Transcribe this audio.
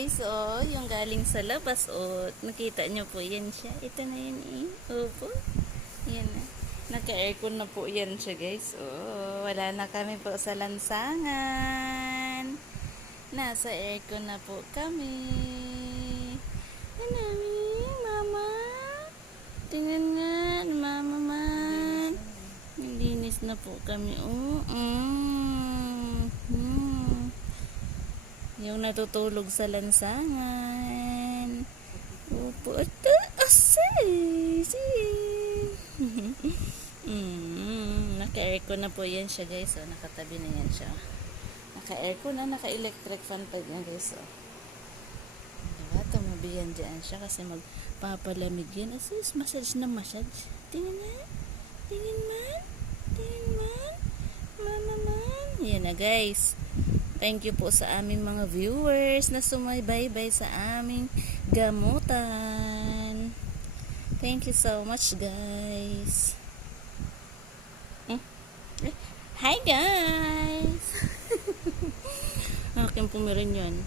guys, oh, yung galing sa labas, oh, nakita nyo po yan siya. Ito na yan eh. Opo. Yan na. Naka-aircon na po yan siya guys. Oh, wala na kami po sa lansangan. Nasa aircon na po kami. Ano, mama? Tingnan nga, mama man. Nilinis na po kami. Oh, yung natutulog sa lansangan. Opo, ito, asay. Naka-aircon na po yan siya guys. Oh, nakatabi na yan siya. Naka-aircon na, naka-electric fan pa yan guys. Oh. Diba? Tumabi yan dyan siya kasi magpapalamig yan. Asus, massage na massage. Tingnan na. Tingnan man. Tingnan man. Mama man. Yan na guys. Thank you po sa aming mga viewers na sumaybay-bay sa aming gamutan. Thank you so much, guys. Hi, guys! Aking pumirin yun.